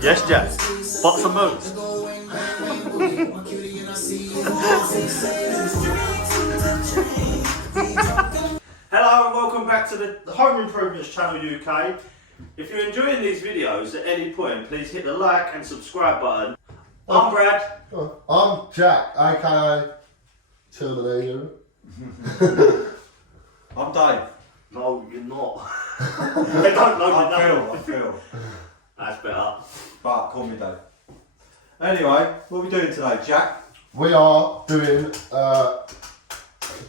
Yes, Jack. Box and moves. Hello and welcome back to the Home Improvements Channel UK. If you're enjoying these videos at any point, please hit the like and subscribe button. I'm Brad. I'm Jack, aka Terminator. I'm Dave. No, you're not. They don't know my name. I feel. That's better. But call me Dave. Anyway, what are we doing today, Jack? We are doing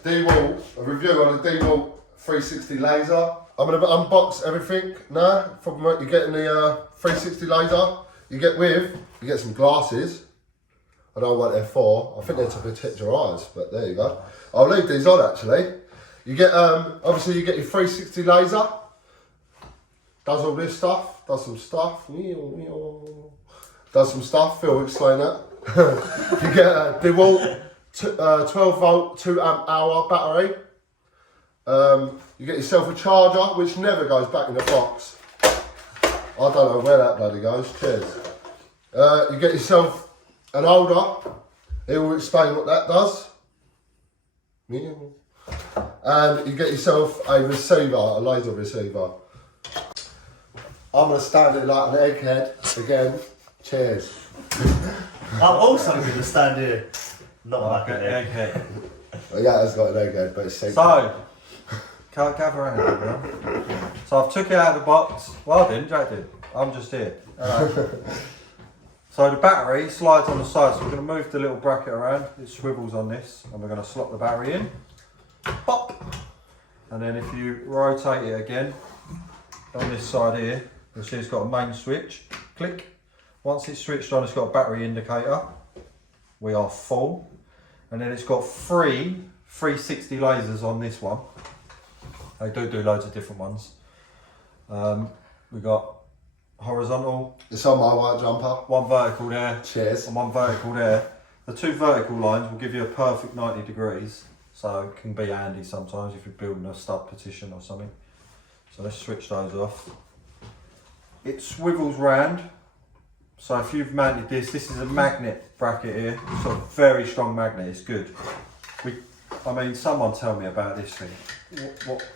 Dewalt, a review on a Dewalt 360 laser. I'm going to unbox everything now from what you get in the 360 laser. You get some glasses. I don't know what they're for. I think they're to protect your eyes, but there you go. I'll leave these on actually. You get, obviously you get your 360 laser. Does all this stuff, does some stuff. Does some stuff, Phil will explain that. You get a DeWalt 12 volt, 2 amp hour battery. You get yourself a charger, which never goes back in the box. I don't know where that bloody goes, cheers. You get yourself an holder, it will explain what that does. And you get yourself a receiver, a laser receiver. I'm going to stand here like an egghead again. Cheers. I'm also going to stand here. Not like an egghead. Well, yeah, it's got an egghead, but it's secret. So, can't gather around everyone. So I've took it out of the box. Well, I didn't, Jack did. I'm just here. So the battery slides on the side, so we're going to move the little bracket around. It swivels on this, and we're going to slot the battery in. Pop! And then if you rotate it again, on this side here, you'll see it's got a main switch. Click. Once it's switched on, it's got a battery indicator. We are full. And then it's got three 360 lasers on this one. They do loads of different ones. We've got horizontal. It's on my white jumper. One vertical there. Cheers. And one vertical there. The two vertical lines will give you a perfect 90 degrees. So it can be handy sometimes if you're building a stud partition or something. So let's switch those off. It swivels round. So if you've mounted this is a magnet bracket here. It's a very strong magnet, it's good. I mean, someone tell me about this thing.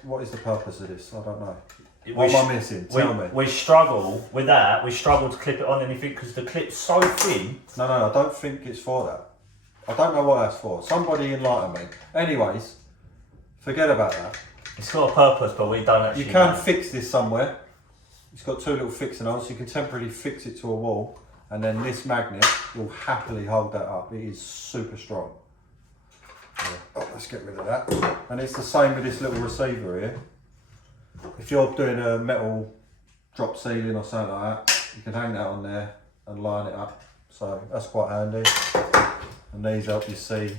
What is the purpose of this? I don't know. What am I missing? Tell me. We struggle with that. We struggle to clip it on anything because the clip's so thin. No, I don't think it's for that. I don't know what that's for. Somebody enlighten me. Anyways, forget about that. It's got a purpose, but we don't actually You can know. fix this somewhere. It's got two little fixing holes, so you can temporarily fix it to a wall, and then this magnet will happily hold that up. It is super strong. Oh, let's get rid of that. And it's the same with this little receiver here. If you're doing a metal drop ceiling or something like that, you can hang that on there and line it up. So that's quite handy. And these help you see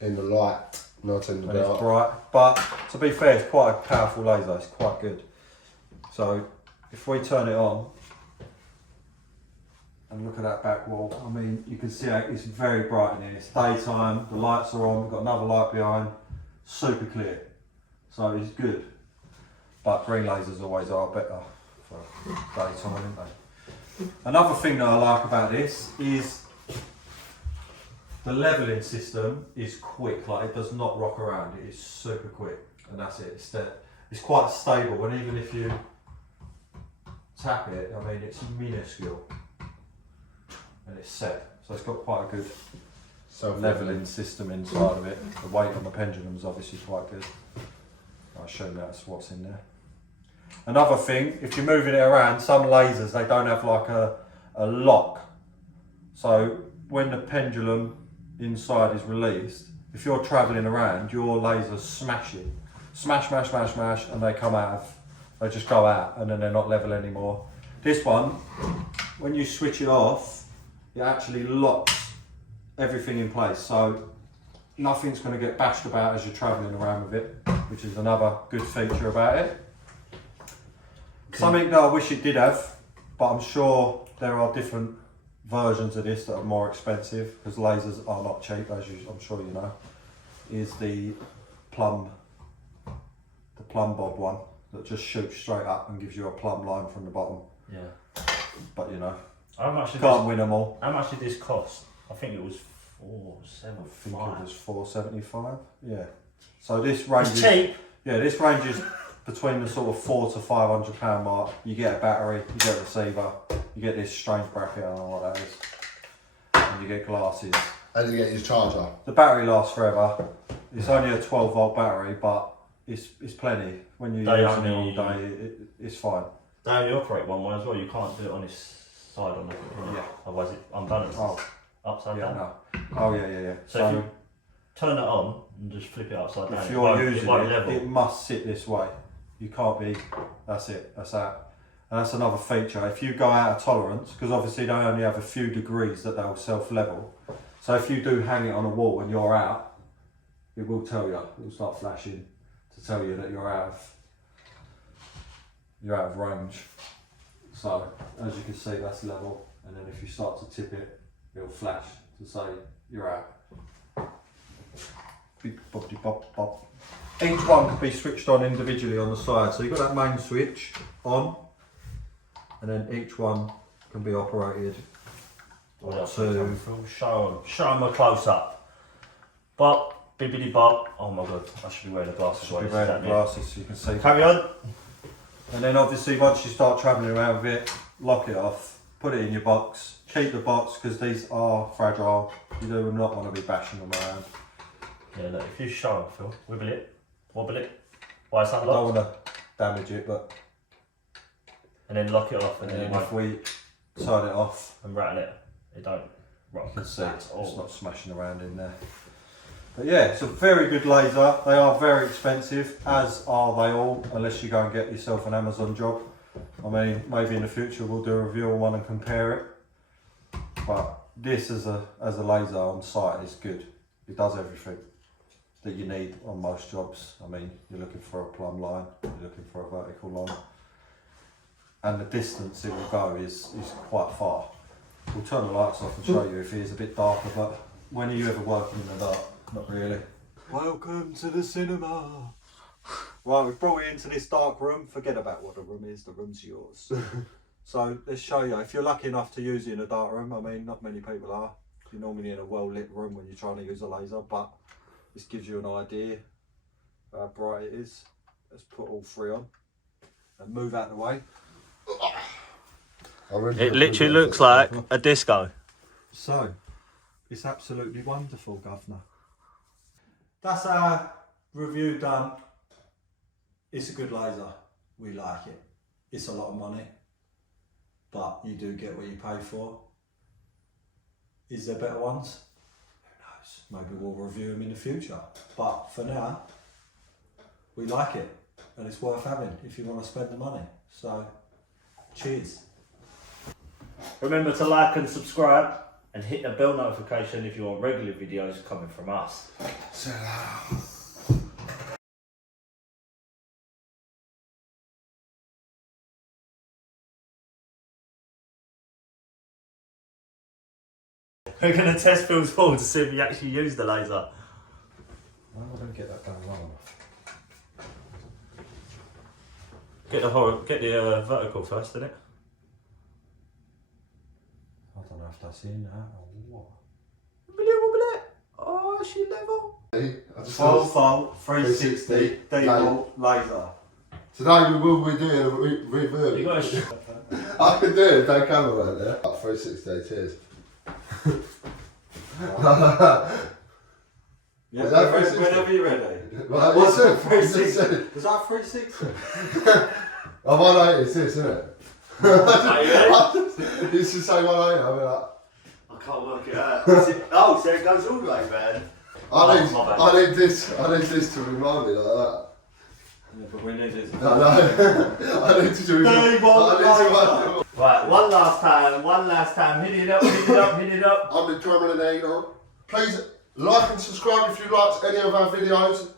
In the light, not in the when it's dark. bright. But to be fair, it's quite a powerful laser. It's quite good. So if we turn it on and look at that back wall, I mean, you can see it's very bright in here. It's daytime, the lights are on, we've got another light behind, super clear. So it's good. But green lasers always are better for daytime, aren't they? Another thing that I like about this is the levelling system is quick, like it does not rock around, it is super quick, and that's it. It's quite stable, and even if you tap it, I mean, it's minuscule and it's set, so it's got quite a good levelling system inside of it. The weight on the pendulum is obviously quite good. I'll show you that's what's in there. Another thing, if you're moving it around, some lasers, they don't have like a lock, so when the pendulum inside is released, if you're travelling around, your lasers smashing, smash, and they come out they just go out, and then they're not level anymore. This one, when you switch it off, it actually locks everything in place, so nothing's going to get bashed about as you're travelling around with it, which is another good feature about it. Something that I wish it did have, but I'm sure there are different versions of this that are more expensive, because lasers are not cheap, as I'm sure you know, is the plumb bob one. that just shoots straight up and gives you a plumb line from the bottom. Yeah. But you know, How much did can't win them all. How much did this cost? I think it was I think $475. it was $475. Yeah. So this range It's is cheap. Yeah, this ranges between the sort of £400 to £500 mark. You get a battery, you get a receiver, you get this strange bracket, I don't know what that is, and you get glasses. And you get your charger. The battery lasts forever. It's only a 12-volt battery, but it's plenty. When you're using it all day, it's fine. They only operate one way as well. You can't do it on this side on the computer. Yeah. Otherwise, it's unbalanced. Oh, Upside yeah, down. no. Oh, yeah. So if you turn it on and just flip it upside down, if you're using level. it must sit this way. You can't be, that's it, that's that. And that's another feature. If you go out of tolerance, because obviously they only have a few degrees that they'll self-level. So if you do hang it on a wall and you're out, it will tell you, it will start flashing to tell you that you're out of range. So as you can see, that's level. And then if you start to tip it, it'll flash to say you're out. Big boppity bop bop. Each one can be switched on individually on the side. So you've got that main switch on, and then each one can be operated. What else So- can we come through? Show them a close up. Bop, bibbidi bop. Oh my god, I should be wearing the glasses. Should while be this is wearing the happening. glasses so you can see. Carry on. And then obviously once you start travelling around with it, lock it off, put it in your box, keep the box because these are fragile. You do not want to be bashing them around. Yeah, look, if you show them, Phil, wibble it, wobble it. Why it's I don't unlocked. want to damage it, but And then lock it off and and then then if we turn it off, and rattle it. It don't rock. you can see at it's all. not smashing around in there. But yeah, it's a very good laser. They are very expensive, as are they all, unless you go and get yourself an Amazon job. I mean, maybe in the future we'll do a review on one and compare it. But this as a laser on site is good. It does everything that you need on most jobs. I mean, you're looking for a plumb line, you're looking for a vertical line. And the distance it will go is quite far. We'll turn the lights off and show you if it is a bit darker, but when are you ever working in the dark? Not really. Welcome to the cinema. Right, we've brought you into this dark room. Forget about what the room is, the room's yours. So let's show you. If you're lucky enough to use it in a dark room, I mean, not many people are. You're normally in a well lit room when you're trying to use a laser, but this gives you an idea how bright it is. Let's put all three on and move out of the way. It literally looks like a disco. So, it's absolutely wonderful, Governor. That's our review done. It's a good laser. We like it. It's a lot of money, but you do get what you pay for. Is there better ones? Who knows? Maybe we'll review them in the future. But for now, we like it, and it's worth having if you want to spend the money. So, cheers. Remember to like and subscribe and hit the bell notification if you want regular videos coming from us. We're going to test Phil's ball to see if he actually used the laser. I'm going to get that done long enough. Get the vertical first, didn't it? I don't know if that's in now or what. Wobble it. Oh, she level. 12 volt 360 Dewalt laser. Today we will be doing a review. You got to I can do it, don't come around there. 360, cheers. Yeah, Is that 360? whenever you're ready. Right, Was you that said, 360? Was that 360? Oh, 180 is this, isn't it? Are you ready? You should say 180, I'll be like, I can't work it out. Oh, so it goes all the way, man. I need this to remind me like that. Yeah, but we need it. No, I need to do it. Right, one last time. Hit it up. I'm the drummer and angle. Please like and subscribe if you liked any of our videos.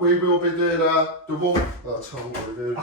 We will be doing the wall. That's all we're doing.